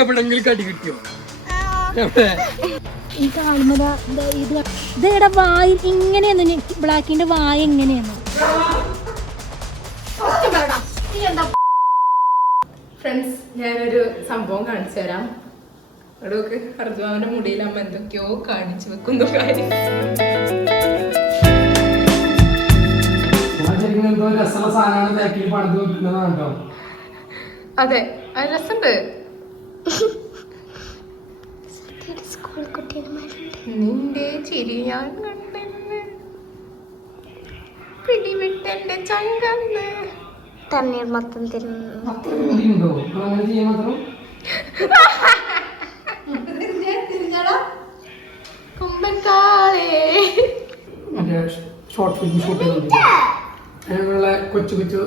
എവിടെങ്കിലും കടി കിട്ടിയോ? ഇതേടെ വായ ഇങ്ങനെയാന്നു, ബ്ലാക്കിന്റെ വായ എങ്ങനെയാന്നു. ഫ്രണ്ട്സ്, ഞാനൊരു സംഭവം കാണിച്ചു തരാം. അവിടെയൊക്കെ അർജുനാവിന്റെ മുടിയിൽ അമ്മ എന്തൊക്കെയോ കാണിച്ചു വെക്കുന്നു കാര്യം. അതെ, അത് രസമുണ്ട്. നിന്റെ ചിരി ഞാൻ കണ്ടെന്ന് പിടിവിട്ടെന്റെ ചങ്കന്ന് തണ്ണീർമത്തം കുമ്പക്കാളേ. ഷോർട്ട് ഫിലിം ഷൂട്ട് ചെയ്തിട്ടുണ്ട്. അങ്ങനെയുള്ള കൊച്ചു കൊച്ചു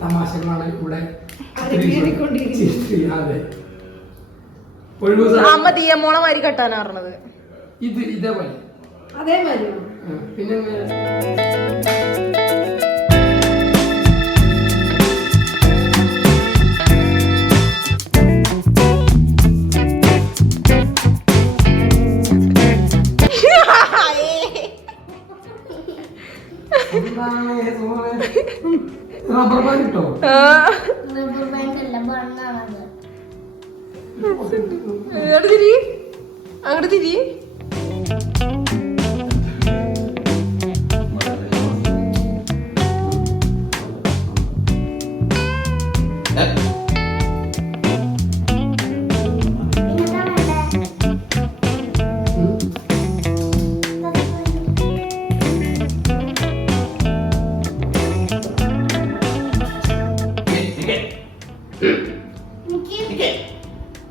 തമാശകളാണ് ഇവിടെ. അതെ, അമ്മ തീയമോളെ മാതിരി കെട്ടാനാ പറഞ്ഞത്. ഇത് ഇതേപോലെ അതേമാതിരി. പിന്നെ റബ്ബർ ബാൻഡ് കിട്ടോ? അങ്ങോട്ട് തിരി.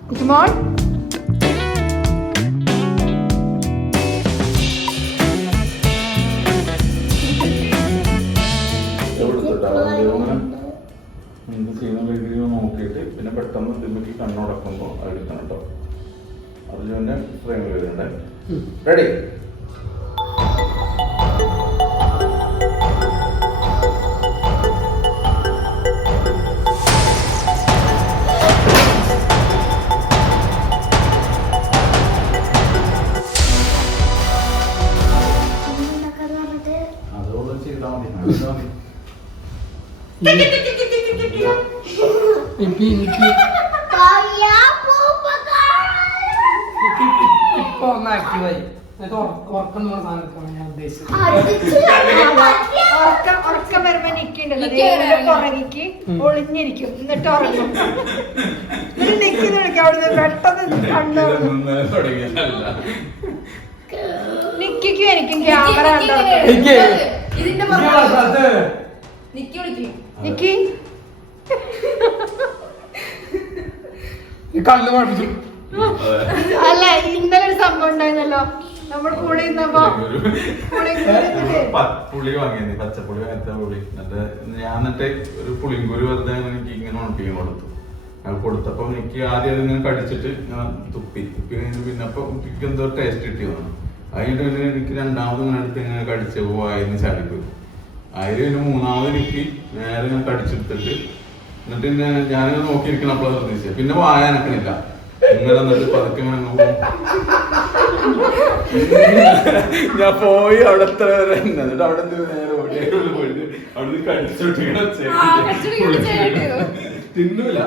കുച്ചുമോൾ, നോക്കിയിട്ട് പിന്നെ പെട്ടെന്ന് തിരുമ്പി കണ്ണുടക്കുമ്പോൾ എടുക്കണം കേട്ടോ. അർജുന്റെ ഫ്രെയിം വരുന്നുണ്ട്. റെഡി? അതോടെ ചെയ്താൽ മതി. ഇപ്പൊ ഒന്ന് ആക്റ്റീവായി. ഉറക്കം എന്ന് പറഞ്ഞ സാധനത്താണ് ഞാൻ ഉദ്ദേശിച്ചത്. ഉറക്കം വരുമ്പോ നിക്കുറങ്ങിക്ക് ഒളിഞ്ഞിരിക്കും, എന്നിട്ട് ഉറങ്ങും. നിക്കുന്ന വിളിക്കും അവിടുന്ന് പെട്ടെന്ന് കണ്ടു. നിക്കും എനിക്കും ക്യാമറ നിക്കി കല്ല് പഠിപ്പിച്ചു. അല്ല, ഇന്നലെ ഒരു സംഭവം ഉണ്ടായിരുന്നല്ലോ, നമ്മൾ കൂടെ ഇരുന്നപ്പോ പുളി വാങ്ങിയത്, പച്ചപ്പുളി വാങ്ങത്തെ പുളി. എന്നിട്ട് ഞാൻ എന്നിട്ട് ഒരു പുളിങ്കുരു വെറുതെ എനിക്ക് ഇങ്ങനെ ഉണപ്പിക്കാൻ കൊടുത്തു. അത് കൊടുത്തപ്പോ എനിക്ക് ആദ്യം അതിങ്ങനെ കടിച്ചിട്ട് ഞാൻ തുപ്പി കഴിഞ്ഞ് പിന്നെ അപ്പൊ കുട്ടിക്ക് എന്തോ ടേസ്റ്റ് കിട്ടിയതാണ്. അതിന്റെ പിന്നെ എനിക്ക് രണ്ടാമത് ഇങ്ങനെ എടുത്ത് ഇങ്ങനെ കടിച്ച വായിന്ന് ചാടിപ്പോയി. അതിൽ പിന്നെ മൂന്നാമത് എനിക്ക് നേരെ ഞാൻ കടിച്ചെടുത്തിട്ട് എന്നിട്ട് പിന്നെ ഞാനിങ്ങനെ നോക്കിയിരിക്കണം. അപ്പോഴാണ് ശ്രദ്ധിച്ചത്. പിന്നെ വായ അനക്കണില്ല. ഇങ്ങനെ എന്നിട്ട് പതുക്കെ ഞാൻ പോയി അവിടെ എത്ര വരെ എന്നിട്ട് അവിടെ നേരെ പോയിട്ട് അവിടെ കടിച്ചോട്ടിങ്ങനെ തിന്നൂല.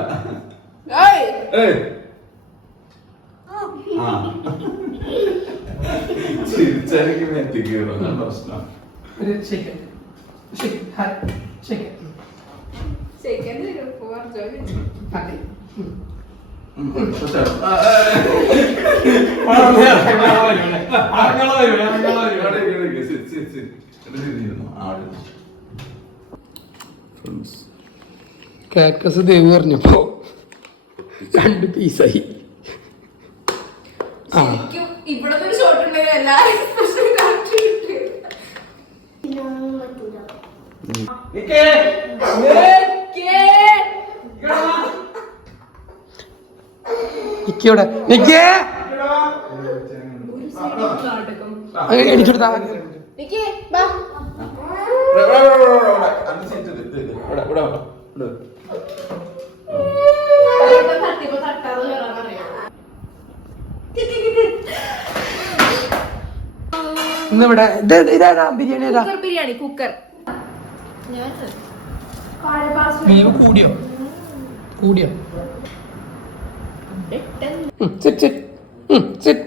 ചിരിച്ചാലേക്ക് എത്തിക്കണം പ്രശ്നം. കാക്കസ് ദേവി പറഞ്ഞപ്പോ 2 പീസായി. ഇവിടെ ഒരു ഷോട്ട് ഉണ്ടെങ്കിൽ എല്ലാരും നിക്കോടെ നിക്കേ എനിക്കെടുത്താ ഇവിടെ ഇവിടെ വാ. ഇവിടെ. ഇന്നിവിടെ ഇതാ ബിരിയാണി ഏതാ കുക്കർ ബിരിയാണി കുക്കർ. വേവ് കൂടിയോ sit sit sit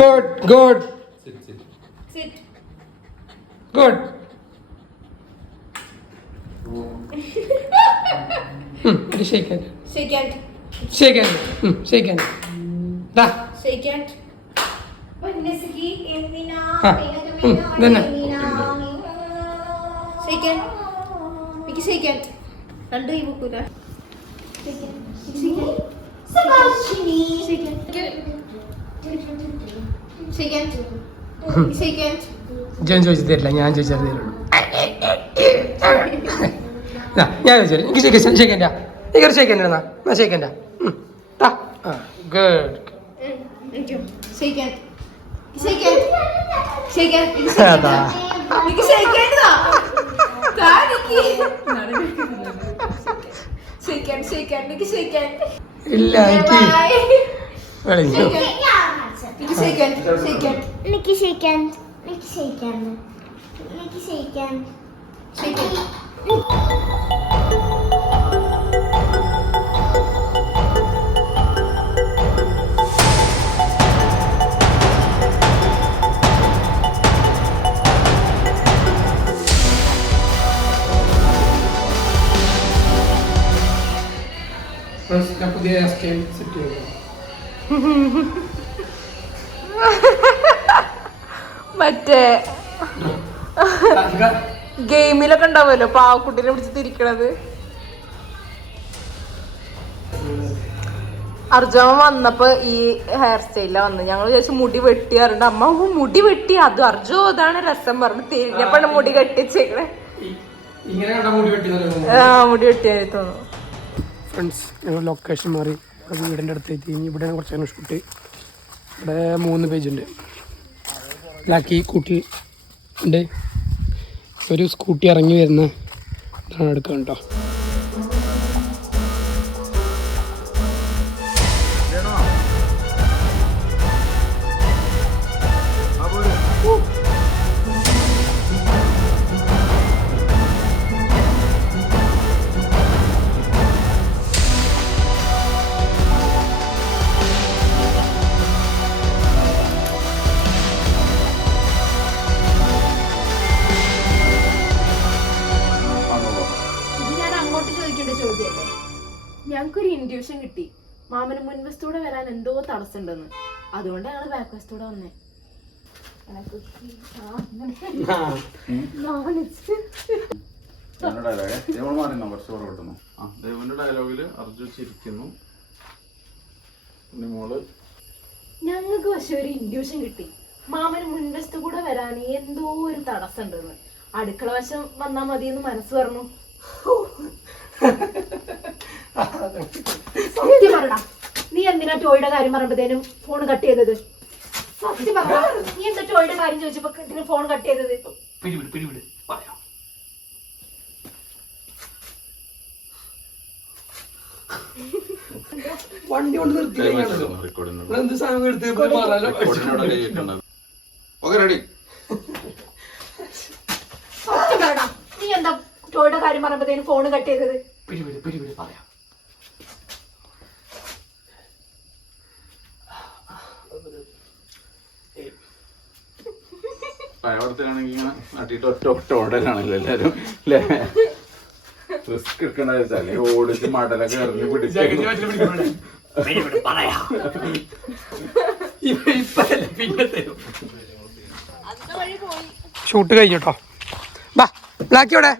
good good good shake hand shake hand shake hand shake hand ദാ ഷേക്ക് ഹാൻഡ്. തന്നെ ഷേക്ക് ഹാൻഡ്. എനിക്ക് ഷേക്ക് ഹാൻഡ്. രണ്ട് കൈ വെക്കൂല. ഞാൻ ചോദിച്ചു തരില്ല ഞാൻ ചോദിച്ചാൽ തരുള്ളൂ ഞാൻ ചോദിച്ചു എനിക്ക് ഷേക്കൻഡാ എനിക്കൊരു ഷേക്കൻഡാ എന്നാ ഷേക്കൻഡാ ഗുഡ് അതാ ഇല്ല എനിക്ക് വെളിഞ്ഞു ഞാൻ പുതിയ സ്കെയിൽ സെറ്റ് ചെയ്തു മറ്റേ ഗെയിമിലൊക്കെ ഉണ്ടാവുമല്ലോ പാവക്കുട്ടിനെ പിടിച്ച് തിരിക്കണത്. അർജുന വന്നപ്പോ ഈ ഹെയർ സ്റ്റൈലാ വന്നത്. ഞങ്ങൾ വിചാരിച്ചു മുടി വെട്ടിയാറുണ്ട്. അമ്മ മുടി വെട്ടി അത് അർജു അതാണ് രസം പറഞ്ഞു തിരിഞ്ഞപ്പോഴാണ് മുടി കെട്ടിച്ചേക്കണേ. മുടി വെട്ടിയായി തോന്നുന്നു. ഫ്രണ്ട്സ് ഞങ്ങൾ ലൊക്കേഷൻ മാറി വീടിൻ്റെ അടുത്ത് എത്തി. ഇവിടെയാണ് കുറച്ച് നേരം ഷൂട്ട്. ഇവിടെ 3 പേജുണ്ട്. ലാക്കി കൂട്ടി ഉണ്ട്. ഒരു സ്കൂട്ടി ഇറങ്ങി വരുന്ന ഇതാണ് എടുക്കുക കേട്ടോ. ഞങ്ങൾക്കൊരു ഇൻഡ്യൂഷൻ കിട്ടി. മാമന് മുൻവശത്തൂടെ വരാൻ എന്തോ തടസ്സമുണ്ടെന്ന്. അതുകൊണ്ട് ഞങ്ങള് ബാക്ക് വശത്തൂടെ വന്നേ. ഡയലോഗില് അർജുൻ ചിരിക്കുന്നു. ഞങ്ങൾക്ക് പക്ഷെ ഒരു ഇൻഡ്യൂഷൻ കിട്ടി. മാമന് മുൻവശത്തു കൂടെ വരാൻ എന്തോ ഒരു തടസ്സമുണ്ടെന്ന്. അടുക്കള വശം വന്നാ മതിയെന്ന് മനസ്സ് പറഞ്ഞു. സത്യം പറടാ, നീ എന്തിനാ ടോയുടെ കാര്യം പറയുമ്പോഴത്തേനും ഫോൺ കട്ട് ചെയ്തത്? സത്യം പറ, നീ എന്താ ടോയുടെ കാര്യം ചോദിച്ചപ്പോ ഫോൺ കട്ട് ചെയ്തത്? വണ്ടി കൊണ്ട് നിർത്തി എന്ത് സാധനം എടുത്ത് സത്യം പറടാ, നീ എന്താ ടോയുടെ കാര്യം പറയുമ്പോഴത്തേനും ഫോൺ കട്ട് ചെയ്തത്? പറയാം. പഴവടത്തിലാണെങ്കിൽ ഇങ്ങനെ നട്ടിട്ട് ഒറ്റ ഓടലാണല്ലോ എല്ലാരും അല്ലേ? റിസ്ക് എടുക്കണ്ട വെച്ചാല് ഓടിച്ച് മടലൊക്കെ എറിഞ്ഞ് പിടിച്ചു. ഷൂട്ട് കഴിഞ്ഞോട്ടോ. ബാ ബ്ലാക്കിയോടെ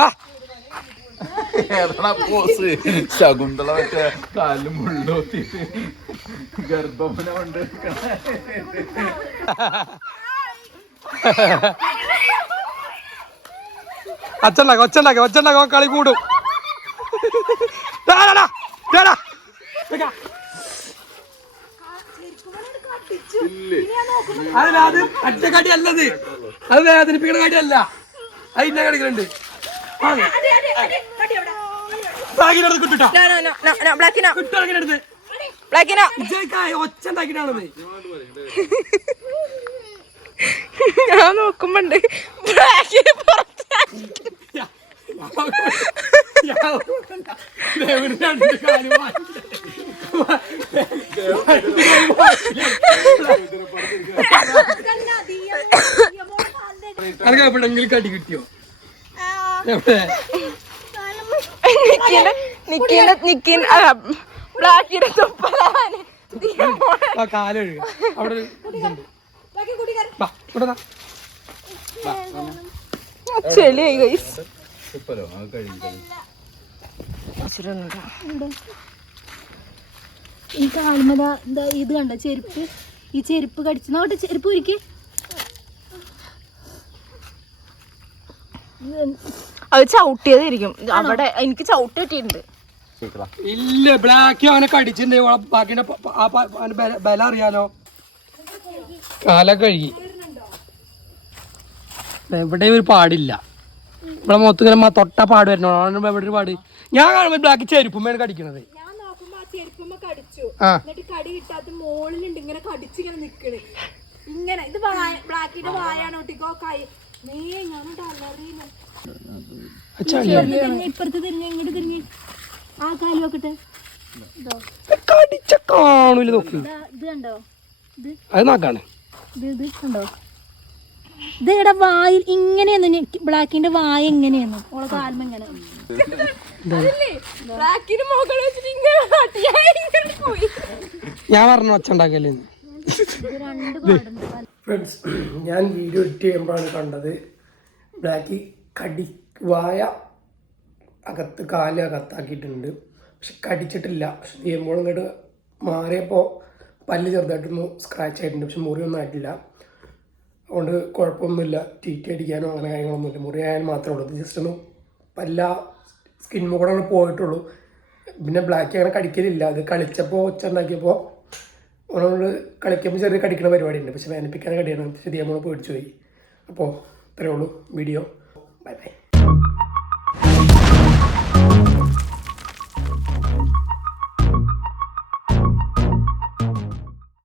ബാ. ശകുന്തള മറ്റേ കാലും മുള്ളോത്തിട്ട് ഗർഭമന കൊണ്ട് ഒച്ചുണ്ടാക്കോ കളി കൂടും. അത് അറ്റക്കടി അല്ലത്, അത് വേദനിപ്പിക്കുന്ന കടിയല്ല, അത് ഇന്ന കടികളുണ്ട്. ഒച്ച ഉണ്ടാക്കിട്ടാണത്. ഞാൻ നോക്കുമ്പോണ്ട് അനക്ക് എവിടെങ്കിലും കടി കിട്ടിയോ? കാലൊഴുക അവിടെ ചെളിയായി ഗൈസ്. ഈ കാലുമത ഇത് കണ്ടോ ചെരുപ്പ്, ഈ ചെരുപ്പ് കടിച്ചു നോട്ടെ, ചെരുപ്പ് ഉരുക്കി. അത് ചവിട്ടിയതായിരിക്കും അവിടെ, എനിക്ക് ചവിട്ട് കിട്ടിയിട്ടുണ്ട്. ഇല്ല, ബ്ലാക്ക് അവനെ കടിച്ചിട്ടുണ്ട്. ബാക്കിന്റെ ബലം അറിയാലോ. കാല കഴുകി ഇവിടെ ഒരു പാടില്ല. ഇവിടെ മൊത്തം ഇങ്ങനെ തൊട്ട പാട് വരണോ ഇവിടെ ഒരു പാട്. ഞാൻ കാണുമ്പോ ബ്ലാക്ക് ചെരുപ്പുമ്മയാണ് കടിക്കണത്. ഞാൻ നോക്കുമ്പോ ആ ചെരുപ്പുമ്മ കടിച്ചു, ആ എന്നിട്ട് കടി കിട്ടാത്ത മോളിലുണ്ട് ഇങ്ങനെ കടിച്ച് ഇങ്ങനെ നിക്കണ് ഇങ്ങനെ. ഇത് ബ്ലാക്കിന്റെ വായാണ് ഒട്ടിക്കോ കൈ നീ ഇപ്പുറത്ത് തിരിഞ്ഞ് ഇങ്ങോട്ട് തിരിഞ്ഞ് ആ കാല് വെക്കട്ടെ. കടിച്ച കാണൂല. നോക്കി ഇത് കണ്ടോ, അത് നോക്കാണ്. ഇത് കണ്ടോ, ഇത് ഇവിടെ വായിൽ ഇങ്ങനെയൊന്നു ബ്ലാക്കിന്റെ വായ എങ്ങനെയാന്നു ഓളെ കാൽമ ഇങ്ങനെ ഞാൻ പറഞ്ഞു ഒച്ച ഉണ്ടാക്കല്ലേ. ഫ്രണ്ട്സ്, ഞാൻ വീഡിയോ എഡിറ്റ് ചെയ്യുമ്പോഴാണ് കണ്ടത് ബ്ലാക്ക് വായ അകത്ത് കാല് അകത്താക്കിയിട്ടുണ്ട്. പക്ഷെ കടിച്ചിട്ടില്ല. പക്ഷെ ചെയ്യുമ്പോൾ ഇങ്ങോട്ട് മാറിയപ്പോൾ പല്ല് ചെറുതായിട്ടൊന്ന് സ്ക്രാച്ച് ആയിട്ടുണ്ട്. പക്ഷെ മുറിയൊന്നും ആയിട്ടില്ല. അതുകൊണ്ട് കുഴപ്പമൊന്നുമില്ല. ടീറ്റി അടിക്കാനോ അങ്ങനെ കാര്യങ്ങളൊന്നുമില്ല. മുറി ആയാലും മാത്രമേ ഉള്ളൂ. ജസ്റ്റ് ഒന്ന് പല്ല സ്കിൻ കൂടെ പോയിട്ടുള്ളൂ. പിന്നെ ബ്ലാക്ക് അങ്ങനെ കടിക്കലില്ല. അത് കളിച്ചപ്പോൾ ഒച്ച ഉണ്ടാക്കിയപ്പോൾ നമ്മളോട് കളിക്കുമ്പോൾ ചെറിയ കടിക്കുന്ന പരിപാടിയുണ്ട്. പക്ഷെ വേദനിപ്പിക്കാൻ കടിയാണ്. ശരി, നമ്മൾ പേടിച്ചു പോയി. അപ്പോൾ ഇത്രയേ ഉള്ളൂ വീഡിയോ. Bye bye.